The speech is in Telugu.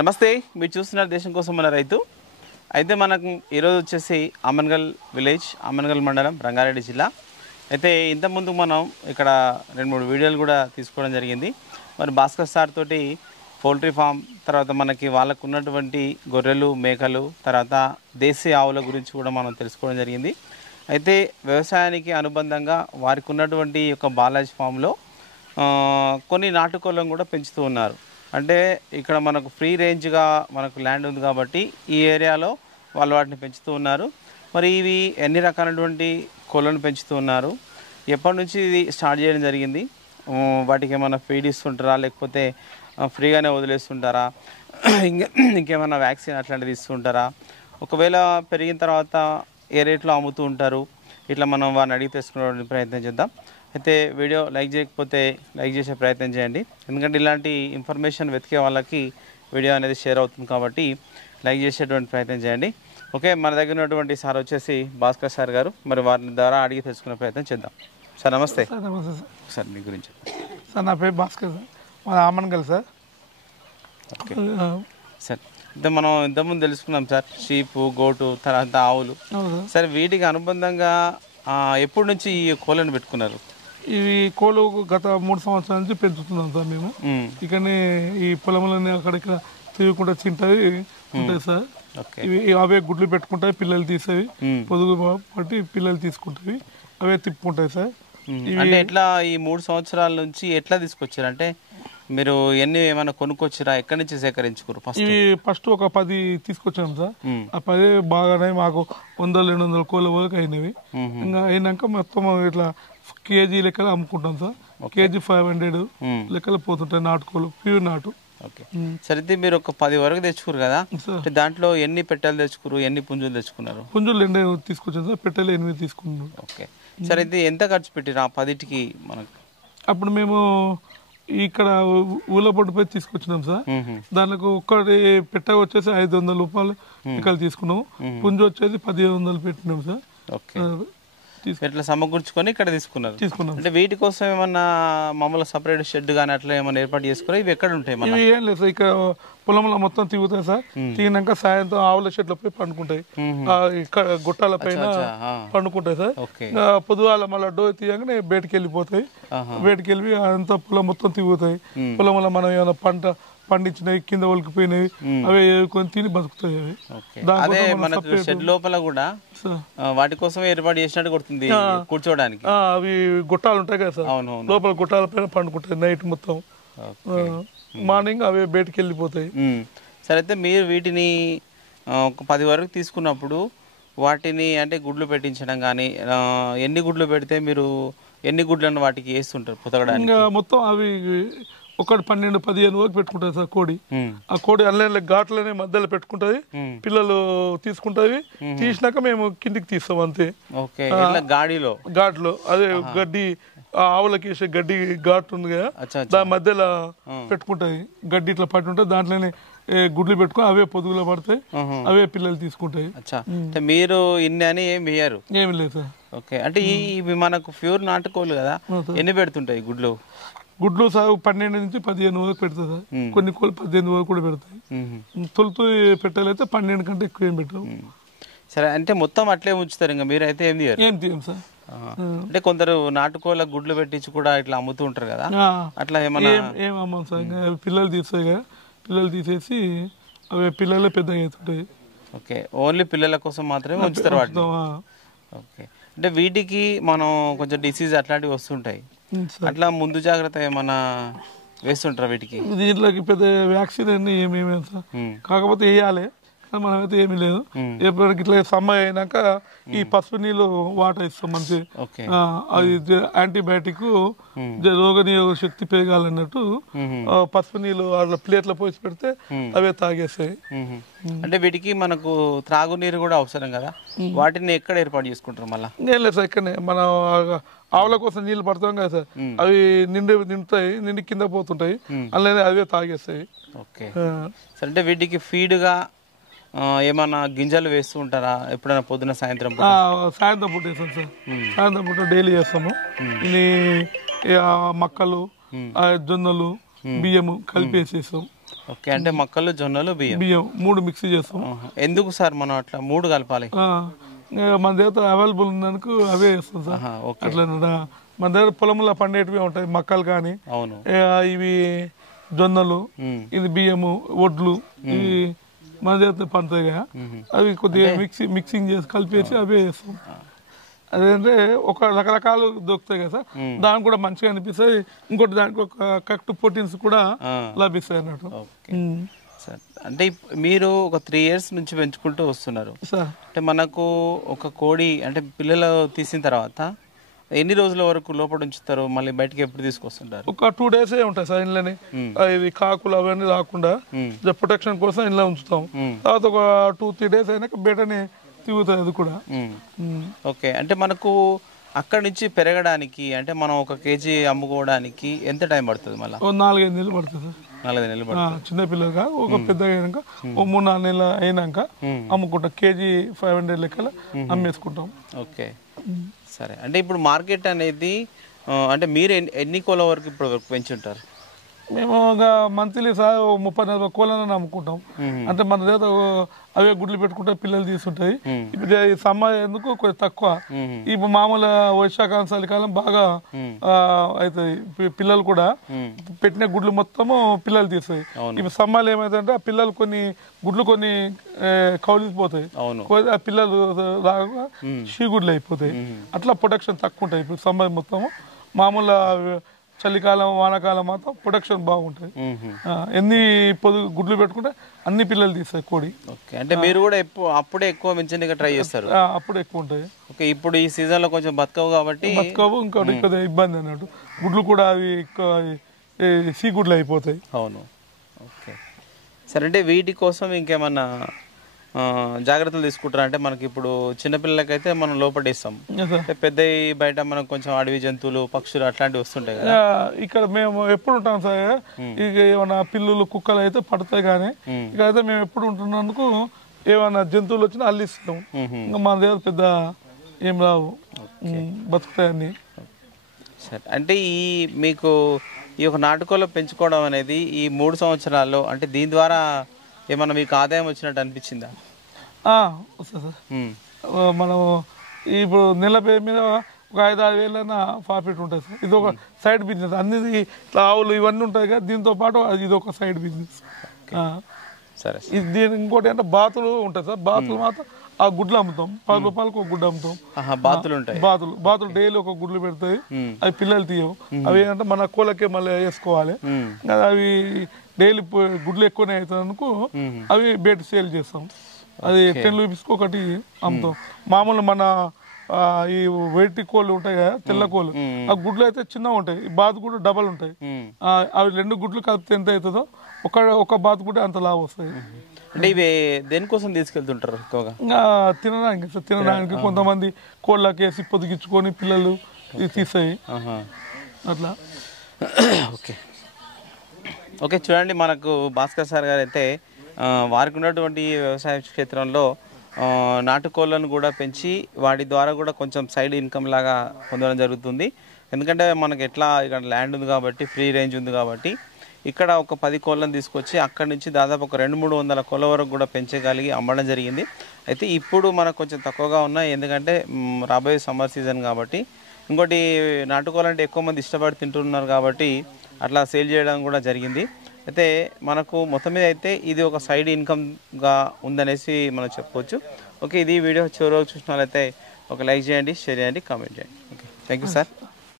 నమస్తే, మీరు చూస్తున్నారు దేశం కోసం మన రైతు. అయితే మనకు ఈరోజు వచ్చేసి ఆమన్గల్ విలేజ్, ఆమన్గల్ మండలం, రంగారెడ్డి జిల్లా. అయితే ఇంతకుముందు మనం ఇక్కడ 2-3 వీడియోలు కూడా తీసుకోవడం జరిగింది. మరి భాస్కర్ సార్ తోటి పౌల్ట్రీ ఫామ్, తర్వాత మనకి వాళ్ళకు ఉన్నటువంటి గొర్రెలు, మేకలు, తర్వాత దేశీ ఆవుల గురించి కూడా మనం తెలుసుకోవడం జరిగింది. అయితే వ్యవసాయానికి అనుబంధంగా వారికి ఉన్నటువంటి యొక్క బాలాజీ ఫామ్లో కొన్ని నాటుకోళ్ళను కూడా పెంచుతూ ఉన్నారు. అంటే ఇక్కడ మనకు ఫ్రీ రేంజ్గా మనకు ల్యాండ్ ఉంది కాబట్టి ఈ ఏరియాలో వాళ్ళు వాటిని పెంచుతూ ఉన్నారు. మరి ఇవి ఎన్ని రకాలైనటువంటి కోళ్ళను పెంచుతూ ఉన్నారు, ఎప్పటి నుంచి ఇది స్టార్ట్ చేయడం జరిగింది, వాటికి ఏమైనా ఫీడ్ ఇస్తుంటారా లేకపోతే ఫ్రీగానే వదిలేస్తుంటారా, ఇంకేమైనా వ్యాక్సిన్ అట్లాంటిది ఇస్తుంటారా, ఒకవేళ పెరిగిన తర్వాత ఏ రేట్లో అమ్ముతూ ఉంటారు, ఇట్లా మనం వారిని అడిగి తెలుసుకునే ప్రయత్నం చేద్దాం. అయితే వీడియో లైక్ చేయకపోతే లైక్ చేసే ప్రయత్నం చేయండి, ఎందుకంటే ఇలాంటి ఇన్ఫర్మేషన్ వెతికే వాళ్ళకి వీడియో అనేది షేర్ అవుతుంది కాబట్టి లైక్ చేసేటువంటి ప్రయత్నం చేయండి. ఓకే, మన దగ్గర ఉన్నటువంటి సార్ వచ్చేసి భాస్కర్ సార్ గారు. మరి వారిని ద్వారా అడిగి తెలుసుకునే ప్రయత్నం చేద్దాం. సార్ నమస్తే. సార్ నమస్తే సార్. సార్ మీ గురించి. సార్ నా పేరు భాస్కర్ సార్, మా ఆమన్గల్ సార్. ఓకే సార్, అయితే మనం ఇంతకుముందు తెలుసుకున్నాం సార్, షీపు, గోటు, తర్వాత ఆవులు. సార్ వీటికి అనుబంధంగా ఎప్పటి నుంచి ఈ కోళ్ళను పెట్టుకున్నారు? ఇవి కోళ్ళు గత 3 సంవత్సరాల నుంచి పెంచుతున్నాం సార్ మేము. ఇకనే ఈ పొలంలోనే అక్కడ ఇక్కడ తిరుగుకుంటా తింటాయి ఉంటాయి సార్. ఇవి అవే గుడ్లు పెట్టుకుంటాయి, పిల్లలు తీసేవి, పొదుగు పట్టి పిల్లలు తీసుకుంటాయి, అవే తిప్పుకుంటాయి సార్. అంటే ఎట్లా ఈ 3 సంవత్సరాల నుంచి ఎట్లా తీసుకొచ్చారు? అంటే మీరు ఎన్ని ఏమైనా కొనుక్కొచ్చిరా, ఎక్కడి నుంచి సేకరించుకోరు? ఇవి ఫస్ట్ ఒక 10 తీసుకొచ్చాం సార్. ఆ 10 బాగానే మాకు 100-200 కోళ్ళ వరకు అయినవి. ఇంకా అయినాక మొత్తం ఇట్లా కేజీ లెక్కలు అమ్ముకుంటాం సార్. కేజీ 500 లెక్కలు పోతుంటాయి నాటుకోళ్ళు, ప్యూర్ నాటు. ఓకే, సరే మీరు ఒక 10 వరకు తెచ్చుకోరు కదా, దాంట్లో ఎన్ని పెట్టెలు తెచ్చుకోరు, ఎన్ని పుంజులు తెచ్చుకున్నారు? పుంజులు 2 తీసుకొచ్చాను సార్, పెట్టెలు 8 తీసుకున్నాను. ఓకే, సరే అయితే ఎంత ఖర్చు పెట్టిరా 10టికి మనకు? అప్పుడు మేము ఇక్కడ ఊళ్ళపొట్టుపై తీసుకొచ్చినాం సార్. దానికి ఒక్కటి పెట్ట వచ్చేసి 500 రూపాయలు లెక్కలు తీసుకున్నాము. పుంజు వచ్చేసి 1500 పెట్టినాం సార్. ఓకే, ఇట్లా సమకూర్చుకొని ఇక్కడ తీసుకున్నారు. అంటే వీటి కోసం ఏమన్నా మామూలు సపరేట్ షెడ్ కానీ అట్లా ఏమన్నా ఏర్పాటు చేసుకోరా? ఇవి ఎక్కడ ఉంటాయి? ఇవి ఏం లేదు సార్, ఇక్కడ పొలంలో మొత్తం తిరుగుతాయి సార్. తిగినాక సాయంత్రం ఆవుల షెడ్ల పై పండుకుంటాయి, ఇక్కడ గుట్టాల పైన పండుకుంటాయి సార్. పొద్దుగాల మళ్ళీ డోర్ తీయగానే బయటకు వెళ్ళిపోతాయి. బయటకు వెళ్ళి అంతా పొలం మొత్తం తిరుగుతాయి. పొలంలో మనం ఏమైనా పంట పండించినవి కింద ఒలికిపోయినవి అవి కొని తిని బతుకుతాయి. అదే మనకు షెడ్ లోపల కూడా వాటి కోసం ఏర్పాటు చేసినట్టు కొడుతుంది కూర్చోడానికి. అవి గుట్టాలు ఉంటాయి కదా సార్, లోపల గుట్టాల పైన పండుకుంటాయి నైట్ మొత్తం. మార్నింగ్ అవి బయటకు వెళ్ళిపోతాయి. సరే అయితే మీరు వీటిని ఒక 10 వరకు తీసుకున్నప్పుడు వాటిని అంటే గుడ్లు పెట్టించడం కానీ, ఎన్ని గుడ్లు పెడితే మీరు ఎన్ని గుడ్లను వాటికి వేస్తుంటారు పొతగడానికి? ఇంకా మొత్తం అవి ఒకటి 12-15 వరకు పెట్టుకుంటుంది సార్ కోడి. ఆ కోడి అల్లెళ్ళ ఘాట్లనే మధ్యలో పెట్టుకుంటది, పిల్లలు తీసుకుంటది. తీసినాక మేము కిందికి తీస్తాం అంతే. ఘాట్లో అదే గడ్డి ఆవులకి వేసే గడ్డి ఘాట్ ఉంది కదా, దాని మధ్యలో పెట్టుకుంటది. గడ్డి ఇట్లా పట్టి ఉంటుంది, దాంట్లోనే గుడ్లు పెట్టుకుని అవే పొదుగులో పడతాయి, అవే పిల్లలు తీసుకుంటాయి. మీరు ఇన్ని అని ఏమి వేయరు? ఏమి లేదు సార్. ఓకే, అంటే ఇవి మనకు ప్యూర్ నాటుకోళ్ళు కదా, ఎన్ని పెడుతుంటాయి గుడ్లు? గుడ్లు సార్ 12-15 వరకు పెడతాయి సార్. కొన్ని కోళ్ళు 18 వరకు కూడా పెడతాయి. తొలుతూ పెట్టాలైతే 12 కంటే ఎక్కువ ఏం పెట్టావు. సరే, అంటే మొత్తం అట్లే ఉంచుతారు, ఇంకా మీరైతే ఏం తీయం సార్. అంటే కొందరు నాటుకోళ్ళ గుడ్లు పెట్టించి కూడా ఇట్లా అమ్ముతూ ఉంటారు కదా, అట్లా ఏమన్నా? ఏం అమ్మాం సార్, ఇంకా పిల్లలు తీస్తాయి కదా, పిల్లలు తీసేసి అవి పిల్లలే పెద్దగా అవుతుంటాయి. ఓకే, ఓన్లీ పిల్లల కోసం మాత్రమే ఉంచుతారు వాటిని. ఓకే, అంటే వీటికి మనం కొంచెం డిసీజ్ అట్లాంటివి వస్తుంటాయి, అట్లా ముందు జాగ్రత్త ఏమన్నా వేస్తుంటారా వీటికి? దీంట్లోకి పెద్ద వ్యాక్సిన్ అన్ని ఏమేమి సార్, కాకపోతే వేయాలి, మనమైతే ఏమీ లేదు. ఎప్పటికి ఇట్లా సమ్మర్ అయినాక ఈ పసుపు నీళ్ళు వాటర్ ఇస్తాం మంచి. అది యాంటీబయాటిక్, రోగనిరోధక శక్తి పెరగాలన్నట్టు పసుపు నీళ్ళు వాళ్ళ ప్లేట్ల పోసి పెడితే అవే తాగేస్తాయి. అంటే వీటికి మనకు త్రాగునీరు కూడా అవసరం కదా, వాటిని ఎక్కడ ఏర్పాటు చేసుకుంటారు మళ్ళీ? ఏం లేదు సార్, ఇక్కడనే మనం ఆవుల కోసం నీళ్ళు పడతాం కదా సార్, అవి నిండుతాయి, నిండి కింద పోతుంటాయి, అలానే అవే తాగేస్తాయి. ఓకే, సరే. అంటే వీటికి ఫీడ్గా ఏమన్నా గింజలు వేస్తూ ఉంటారా ఎప్పుడైనా? పొద్దున సాయంత్రం సాయంత్రం పూట వేస్తాం సార్, సాయంత్రం పూట డైలీ వేస్తాము. ఇది మక్కలు, జొన్నలు, బియ్యము కలిపి వేసేస్తాం. ఓకే, అంటే మొక్కలు, జొన్నలు, బియ్యం బియ్యం 3 మిక్స్ చేస్తాం. ఎందుకు సార్ మనం అట్లా 3 కలపాలి? మన దగ్గర అవైలబుల్ ఉన్నందుకు అవే వేస్తాం సార్. అట్లా మన దగ్గర పొలంలో పండేటివి ఉంటాయి, మక్కలు కానీ, అవును, ఇవి జొన్నలు, ఇది బియ్యము, వడ్లు, ఇవి మన దగ్గర పండుతాయి కదా, అవి కొద్దిగా మిక్సింగ్ చేసి కలిపేసి అవే వేస్తాం. అదేంటే ఒక రకరకాలు దొరుకుతాయి కదా సార్, దానికి కూడా మంచిగా అనిపిస్తాయి. ఇంకోటి దానికి ఒక కరెక్ట్ ప్రోటీన్స్ కూడా లభిస్తాయి అన్నట్టు. సార్ అంటే మీరు ఒక 3 years నుంచి పెంచుకుంటూ వస్తున్నారు సార్. అంటే మనకు ఒక కోడి అంటే పిల్లలు తీసిన తర్వాత ఎన్ని రోజుల వరకు లోపల ఉంచుతారు, మళ్ళీ బయటకి ఎప్పుడు తీసుకొస్తుంటారు? ఒక 2 days ఉంటాయి సార్ ఇంట్లోనే. ఇవి కాకులు అవన్నీ రాకుండా ప్రొటెక్షన్ కోసం ఇంట్లో ఉంచుతాం. తర్వాత ఒక 2-3 days అయినాక బయటనే తిరుగుతుంది అది కూడా. ఓకే, అంటే మనకు అక్కడి నుంచి పెరగడానికి అంటే మనం 1 kg అమ్ముకోవడానికి ఎంత టైం పడుతుంది? మళ్ళీ 4-5 నెలలు పడుతుంది సార్. 4-5 నెలలు పడుతుంది. చిన్న పిల్లలుగా ఒక పెద్దగా అయినాక 3-4 నెలలు అయినాక అమ్ముకుంటాం. కేజీ 500 లెక్కల అమ్మేసుకుంటాం. ఓకే, సరే. అంటే ఇప్పుడు మార్కెట్ అనేది అంటే మీరు ఎన్ని కోళ్ళ వరకు ఇప్పుడు వరకు పెంచుంటారు? మేము ఒక మంత్లీ సార్ 30-40 కోళ్ళని అమ్ముకుంటాం. అంటే మన దగ్గర అవే గుడ్లు పెట్టుకుంటే పిల్లలు తీసుంటాయి. ఇప్పుడు ఈ సమ్మర్ ఎందుకు కొంచెం తక్కువ. ఇప్పుడు మామూలు వర్షాకాలం, చలికాలం బాగా అవుతాయి. పిల్లలు కూడా పెట్టిన గుడ్లు మొత్తము పిల్లలు తీస్తాయి. ఇప్పుడు సమ్మర్లో ఏమైందంటే ఆ పిల్లలు కొన్ని కౌలిపోతాయి, ఆ పిల్లలు రాగా షీగుడ్లు అయిపోతాయి. అట్లా ప్రొటెక్షన్ తక్కువ ఉంటాయి. ఇప్పుడు సమ్మర్ మొత్తము మామూలు చలికాలం, వానాకాలం మాత్రం ప్రొటెక్షన్ బాగుంటుంది. ఎన్ని గుడ్లు పెట్టుకుంటే అన్ని పిల్లలు తీస్తాయి కోడి. ఓకే, అంటే మీరు కూడా అప్పుడే ఎక్కువ పెంచడానికి ట్రై చేస్తారు? అప్పుడు ఎక్కువ ఉంటాయి. ఓకే, ఇప్పుడు ఈ సీజన్ లో కొంచెం బతకవు కాబట్టి ఇంకోటి కొద్దిగా ఇబ్బంది అన్నట్టు. గుడ్లు కూడా అవి సీ గుడ్లు అయిపోతాయి. అవును. ఓకే, సరే. అంటే వీటి కోసం ఇంకేమన్నా జాగ్రత్తలు తీసుకుంటారా? అంటే మనకి ఇప్పుడు చిన్నపిల్లలకైతే మనం లోపడేస్తాం, పెద్ద బయట మనకు కొంచెం అడవి జంతువులు, పక్షులు అట్లాంటివి వస్తుంటాయి కదా. ఇక్కడ మేము ఎప్పుడు ఉంటాం సార్. ఇక ఏమన్నా పిల్లులు, కుక్కలు అయితే పడతాయి. కానీ ఇక్కడైతే మేము ఎప్పుడు ఉంటున్నందుకు ఏమన్నా జంతువులు వచ్చినా అల్లిస్తాం. ఇంకా మన దగ్గర పెద్ద ఏం రావు, బతుకుతాయన్ని. సరే, అంటే మీకు ఈ ఒక నాటుకోళ్ళ పెంచుకోవడం అనేది ఈ 3 సంవత్సరాల్లో అంటే దీని ద్వారా ఏమన్నా మీకు ఆదాయం వచ్చినట్టు అనిపించిందా? వస్తుంది సార్. మనం ఇప్పుడు నెల పేరు మీద ఒక 5-6 వేలైనా ప్రాఫిట్ ఉంటుంది సార్. ఇది ఒక సైడ్ బిజినెస్. అన్ని ఆవులు ఇవన్నీ ఉంటాయి కదా, దీంతో పాటు ఇది ఒక సైడ్ బిజినెస్. సరే, దీని ఇంకోటి అంటే బాతులు ఉంటాయి సార్. బాతులు మాత్రం ఆ గుడ్లు అమ్ముతాం. 10 రూపాయలకు ఒక గుడ్డు అమ్ముతాం. బాతులు డైలీ ఒక గుడ్లు పెడతాయి. అవి పిల్లలు తీయవు. అవి ఏంటంటే మన కోళ్ళకే మళ్ళీ వేసుకోవాలి. అవి డైలీ గుడ్లు ఎక్కువనే అవుతాయి. అవి బయట సేల్ చేస్తాం. అది 10 రూపీస్కి ఒకటి అమ్ముతాం. మామూలు మన ఈ వేటి కోళ్ళు ఉంటాయి కదా, తెల్ల కోళ్ళు, ఆ గుడ్లు అయితే చిన్నగా ఉంటాయి. బాతు కూడా డబల్ ఉంటాయి. అవి 2 గుడ్లు కలిపితే ఎంత అవుతుందో ఒక బాతు కూడా అంత లాభ వస్తాయి. అంటే ఇవి దేనికోసం తీసుకెళ్తుంటారు ఎక్కువగా? తినడానికి కొంతమంది కోళ్ళకేసి పొదిగించుకొని పిల్లలు తీస్తాయి అట్లా. Okay, okay. చూడండి, మనకు భాస్కర్ సార్ గారు అయితే వారికి ఉన్నటువంటి వ్యవసాయ క్షేత్రంలో నాటుకోళ్ళను కూడా పెంచి వాటి ద్వారా కూడా కొంచెం సైడ్ ఇన్కమ్ లాగా పొందడం జరుగుతుంది. ఎందుకంటే మనకి ఎట్లా ఇక్కడ ల్యాండ్ ఉంది కాబట్టి, ఫ్రీ రేంజ్ ఉంది కాబట్టి ఇక్కడ ఒక 10 కోళ్ళను తీసుకొచ్చి అక్కడి నుంచి దాదాపు ఒక 200-300 కోళ్ళ వరకు కూడా పెంచగలిగి అమ్మడం జరిగింది. అయితే ఇప్పుడు మనకు కొంచెం తక్కువగా ఉన్నాయి, ఎందుకంటే రాబోయే సమ్మర్ సీజన్ కాబట్టి. ఇంకోటి నాటుకోవాలంటే ఎక్కువ మంది ఇష్టపడి తింటున్నారు కాబట్టి అట్లా సేల్ చేయడం కూడా జరిగింది. అయితే మనకు మొత్తం మీద అయితే ఇది ఒక సైడ్ ఇన్కమ్గా ఉందనేసి మనం చెప్పుకోవచ్చు. ఓకే, ఇది వీడియో చివరి చూసిన వాళ్ళైతే ఒక లైక్ చేయండి, షేర్ చేయండి, కామెంట్ చేయండి. Okay, thank you sir.